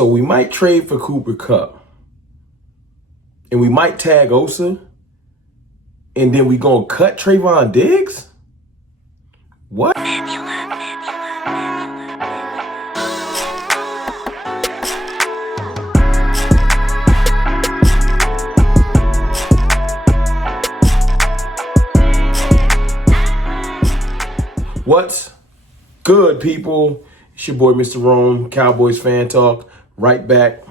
So we might trade for Cooper Kupp. And we might tag Osa. And then we gonna cut Trevon Diggs? What? What's good, people? It's your boy, Mr. Rome, Cowboys Fan Talk, right back.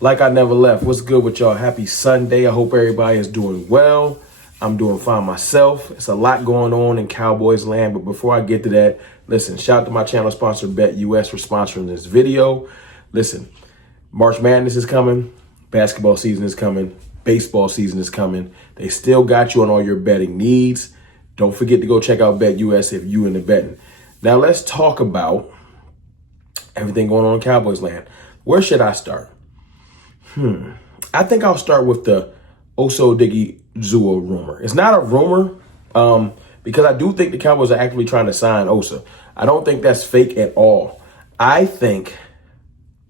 Like I never left. What's good with y'all? Happy Sunday. I hope everybody is doing well. I'm doing fine myself. It's a lot going on in Cowboys land, but before I get to that, listen, shout out to my channel sponsor, BetUS, for sponsoring this video. Listen, March Madness is coming. Basketball season is coming. Baseball season is coming. They still got you on all your betting needs. Don't forget to go check out BetUS if you into betting. Now let's talk about everything going on in Cowboys land. Where should I start? I think I'll start with the Osa Odighizuwa rumor. It's not a rumor because I do think the Cowboys are actively trying to sign Osa. I don't think that's fake at all. I think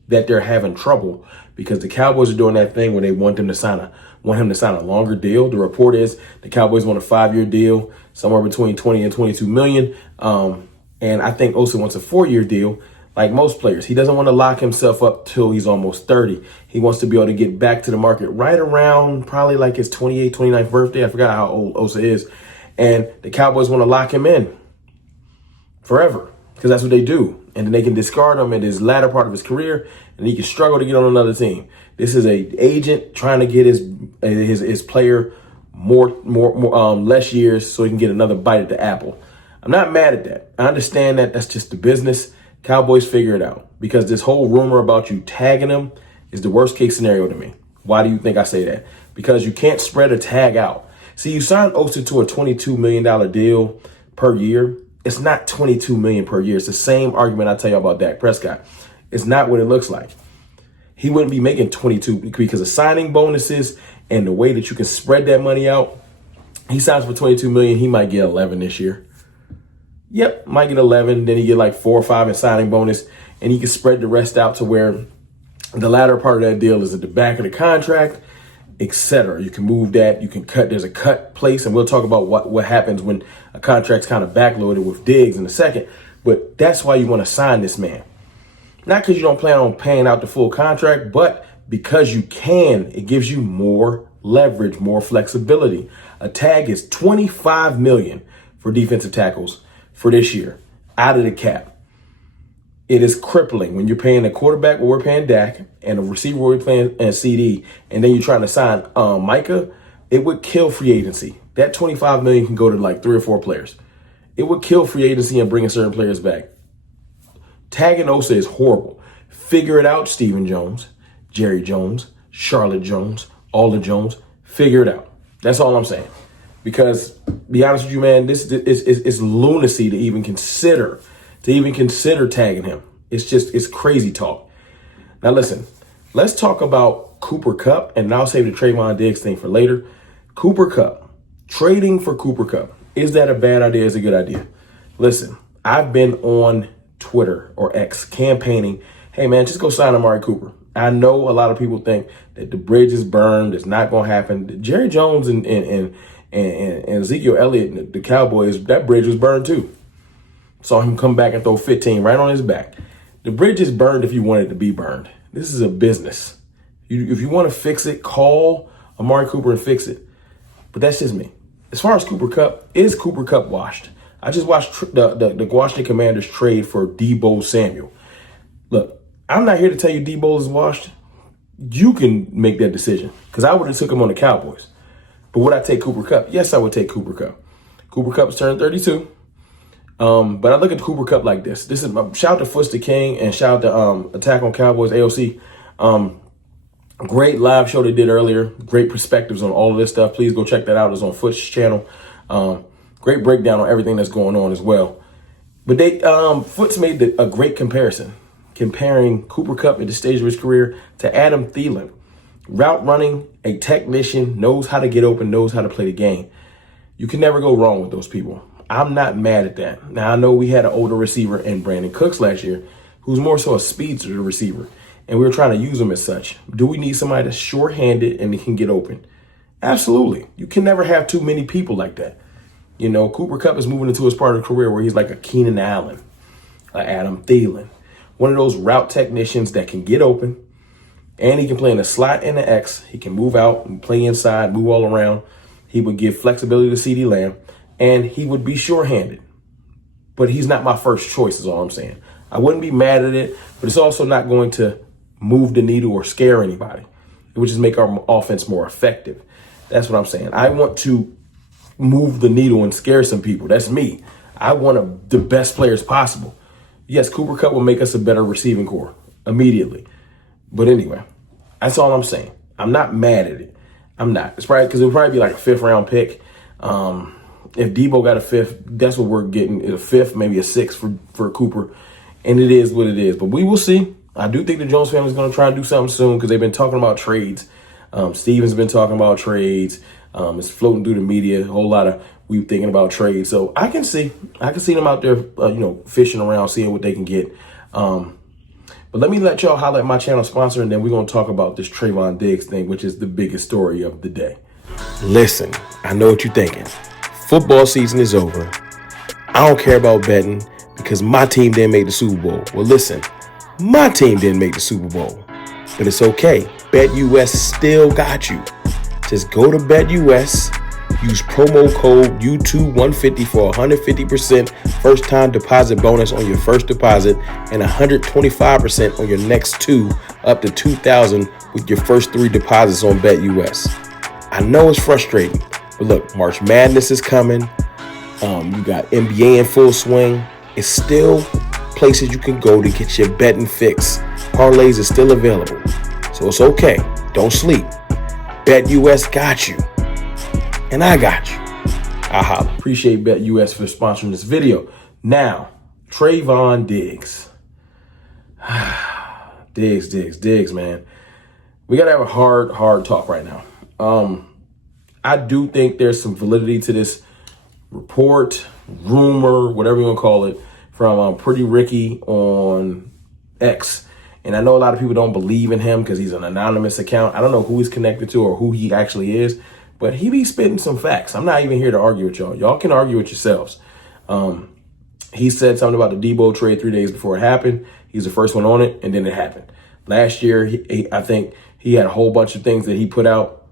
that they're having trouble because the Cowboys are doing that thing where they want him to sign a longer deal. The report is the Cowboys want a 5-year deal, somewhere between 20 and 22 million. And I think Osa wants a 4-year deal, like most players. He doesn't want to lock himself up till he's almost 30. He wants to be able to get back to the market right around probably like his 28th, 29th birthday. I forgot how old Osa is. And the Cowboys want to lock him in forever because that's what they do. And then they can discard him in his latter part of his career, and he can struggle to get on another team. This is a agent trying to get his player less years so he can get another bite at the apple. I'm not mad at that. I understand that that's just the business. Cowboys figure it out because this whole rumor about you tagging him is the worst case scenario to me. Why do you think I say that? Because you can't spread a tag out. See, you signed Osa to a $22 million deal per year. It's not $22 million per year. It's the same argument I tell you about Dak Prescott. It's not what it looks like. He wouldn't be making 22 because of signing bonuses and the way that you can spread that money out. He signs for 22 million. He might get 11 this year. Yep, might get 11. Then he get like 4 or 5 in signing bonus, and he can spread the rest out to where the latter part of that deal is at the back of the contract, etc. You can move that. You can cut. There's a cut place, and we'll talk about what happens when a contract's kind of backloaded with Diggs in a second. But that's why you want to sign this man. Not because you don't plan on paying out the full contract, but because you can. It gives you more leverage, more flexibility. A tag is $25 million for defensive tackles for this year, out of the cap. It is crippling when you're paying a quarterback what we're paying Dak and a receiver what we're paying CD, and then you're trying to sign Micah. It would kill free agency. That $25 million can go to like 3 or 4 players. It would kill free agency and bringing certain players back. Tagging Osa is horrible. Figure it out, Stephen Jones, Jerry Jones, Charlotte Jones, Alda Jones. Figure it out. That's all I'm saying. Because, be honest with you, man, this is lunacy to even consider tagging him. It's crazy talk. Now, listen, let's talk about Cooper Kupp, and I'll save the Trevon Diggs thing for later. Cooper Kupp, trading for Cooper Kupp. Is that a bad idea? Is it a good idea? Listen, I've been on Twitter or X campaigning, hey, man, just go sign Amari Cooper. I know a lot of people think that the bridge is burned. It's not going to happen. Jerry Jones and Ezekiel Elliott, the Cowboys, that bridge was burned too. Saw him come back and throw 15 right on his back. The bridge is burned if you want it to be burned. This is a business. If you want to fix it, call Amari Cooper and fix it. But that's just me. As far as Cooper Kupp, is Cooper Kupp washed? I just watched the Washington Commanders trade for Deebo Samuel. Look, I'm not here to tell you Deebo is washed. You can make that decision because I would have took him on the Cowboys. But would I take Cooper Kupp? Yes, I would take Cooper Kupp. Cooper Kupp's turned 32. But I look at Cooper Kupp like this. This is shout out to Foots the King and shout out to Attack on Cowboys AOC. Great live show they did earlier. Great perspectives on all of this stuff. Please go check that out. It's on Foots' channel. Great breakdown on everything that's going on as well. But they Foots made a great comparison, comparing Cooper Kupp at the stage of his career to Adam Thielen. Route running, a technician, knows how to get open, knows how to play the game. You can never go wrong with those people. I'm not mad at that. Now, I know we had an older receiver in Brandon Cooks last year, who's more so a speedster receiver, and we were trying to use him as such. Do we need somebody that's short-handed and can get open? Absolutely. You can never have too many people like that. You know, Cooper Kupp is moving into his part of the career where he's like a Keenan Allen, Adam Thielen, one of those route technicians that can get open, and he can play in the slot and the X. He can move out and play inside, move all around. He would give flexibility to CeeDee Lamb, and he would be sure-handed. But he's not my first choice is all I'm saying. I wouldn't be mad at it, but it's also not going to move the needle or scare anybody. It would just make our offense more effective. That's what I'm saying. I want to move the needle and scare some people. That's me. I want the best players possible. Yes, Cooper Kupp will make us a better receiving core immediately. But anyway, that's all I'm saying. I'm not mad at it. I'm not. It's probably because it'll probably be like a 5th round pick. If Debo got a 5th, that's what we're getting. A 5th, maybe a 6th for Cooper. And it is what it is. But we will see. I do think the Jones family is going to try and do something soon because they've been talking about trades. Steven's been talking about trades. It's floating through the media. A whole lot of we thinking about trades. So I can see them out there, fishing around, seeing what they can get. But let me let y'all highlight my channel sponsor, and then we're going to talk about this Trevon Diggs thing, which is the biggest story of the day. Listen, I know what you're thinking. Football season is over. I don't care about betting because my team didn't make the Super Bowl. Well, listen, my team didn't make the Super Bowl, but it's okay. BetUS still got you. Just go to BetUS, use promo code YouTube150 for 150% first-time deposit bonus on your first deposit and 125% on your next 2 up to $2,000 with your first 3 deposits on BetUS. I know it's frustrating, but look, March Madness is coming. You got NBA in full swing. It's still places you can go to get your betting fix. Parlays are still available, so it's okay. Don't sleep. BetUS got you, and I got you. I holla. Appreciate BetUS for sponsoring this video. Now, Trevon Diggs. Diggs, man. We got to have a hard talk right now. I do think there's some validity to this report, rumor, whatever you want to call it, from Pretty Ricky on X. And I know a lot of people don't believe in him because he's an anonymous account. I don't know who he's connected to or who he actually is, but he be spitting some facts. I'm not even here to argue with y'all. Y'all can argue with yourselves. He said something about the Debo trade 3 days before it happened. He's the first one on it, and then it happened. Last year, I think he had a whole bunch of things that he put out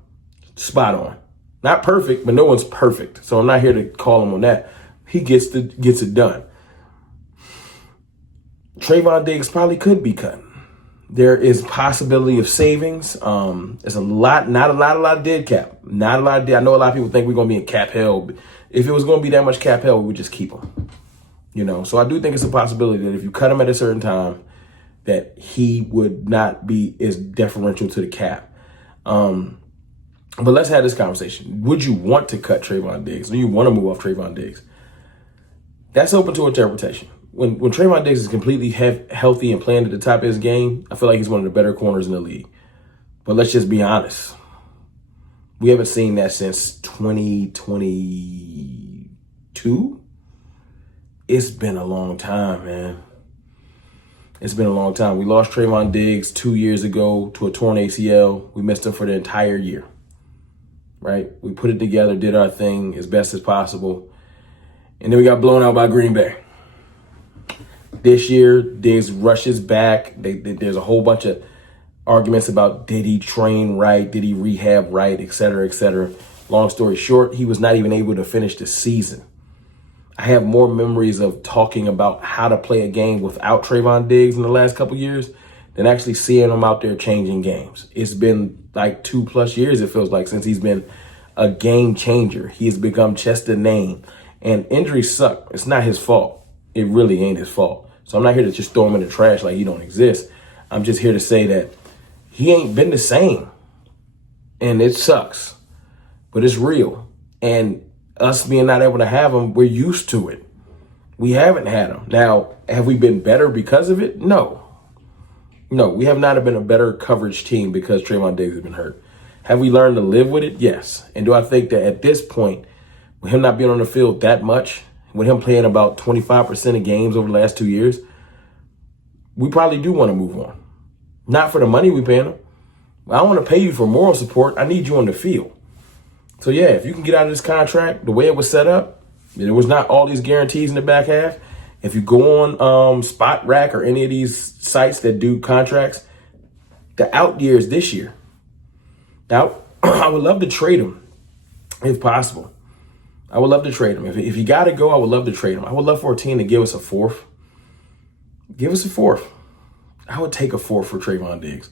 spot on. Not perfect, but no one's perfect. So I'm not here to call him on that. He gets it done. Trevon Diggs probably could be cut. There is possibility of savings. There's not a lot of dead cap. Not a lot of dead. I know a lot of people think we're going to be in cap hell. If it was going to be that much cap hell, we would just keep him. So I do think it's a possibility that if you cut him at a certain time, that he would not be as deferential to the cap. But let's have this conversation. Would you want to cut Trevon Diggs? Do you want to move off Trevon Diggs? That's open to interpretation. When Trevon Diggs is completely healthy and playing at the top of his game, I feel like he's one of the better corners in the league. But let's just be honest. We haven't seen that since 2022. It's been a long time, man. It's been a long time. We lost Trevon Diggs 2 years ago to a torn ACL. We missed him for the entire year, right? We put it together, did our thing as best as possible, and then we got blown out by Green Bay. This year, Diggs rushes back. There's a whole bunch of arguments about did he train right, did he rehab right, et cetera, et cetera. Long story short, he was not even able to finish the season. I have more memories of talking about how to play a game without Trevon Diggs in the last couple years than actually seeing him out there changing games. It's been like 2+ years, it feels like, since he's been a game changer. He has become just a name. And injuries suck. It's not his fault. It really ain't his fault. So I'm not here to just throw him in the trash like he don't exist. I'm just here to say that he ain't been the same. And it sucks. But it's real. And us being not able to have him, we're used to it. We haven't had him. Now, have we been better because of it? No. No, we have not been a better coverage team because Trevon Diggs has been hurt. Have we learned to live with it? Yes. And do I think that at this point, with him not being on the field that much, with him playing about 25% of games over the last 2 years, we probably do want to move on. Not for the money we paying him. I don't want to pay you for moral support. I need you on the field. So yeah, if you can get out of this contract the way it was set up, there was not all these guarantees in the back half. If you go on Spot Rack or any of these sites that do contracts, the out year is this year. Now, I would love to trade him if possible. I would love to trade him. If you got to go, I would love to trade him. I would love for a team to give us a fourth. Give us a fourth. I would take a fourth for Trevon Diggs.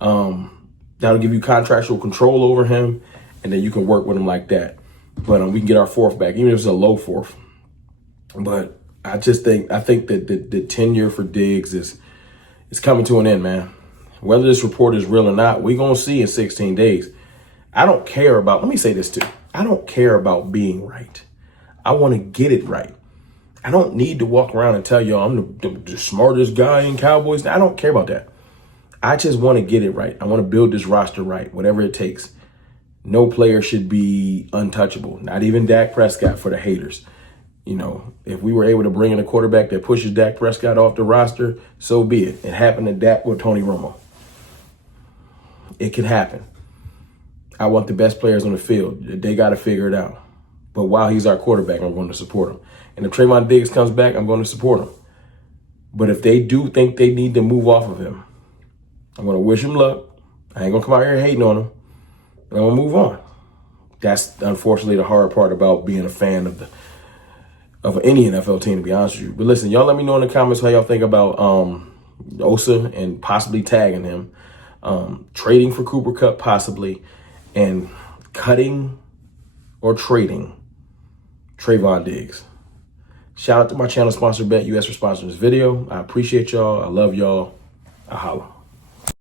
That'll give you contractual control over him, and then you can work with him like that. But we can get our fourth back, even if it's a low fourth. But I think that the tenure for Diggs is coming to an end, man. Whether this report is real or not, we're going to see in 16 days. I don't care about, let me say this too. I don't care about being right. I want to get it right. I don't need to walk around and tell y'all I'm the smartest guy in Cowboys. I don't care about that. I just want to get it right. I want to build this roster right, whatever it takes. No player should be untouchable, not even Dak Prescott for the haters. You know, if we were able to bring in a quarterback that pushes Dak Prescott off the roster, so be it. It happened to Dak with Tony Romo. It can happen. I want the best players on the field. They got to figure it out. But while he's our quarterback, I'm going to support him. And if Trevon Diggs comes back, I'm going to support him. But if they do think they need to move off of him, I'm going to wish him luck. I ain't going to come out here hating on him. And I'm going to move on. That's unfortunately the hard part about being a fan of any NFL team, to be honest with you. But listen, y'all let me know in the comments how y'all think about Osa and possibly tagging him, trading for Cooper Kupp possibly, and cutting or trading Trevon Diggs. Shout out to my channel sponsor, BetUS, for sponsoring this video. I appreciate y'all. I love y'all. I holla.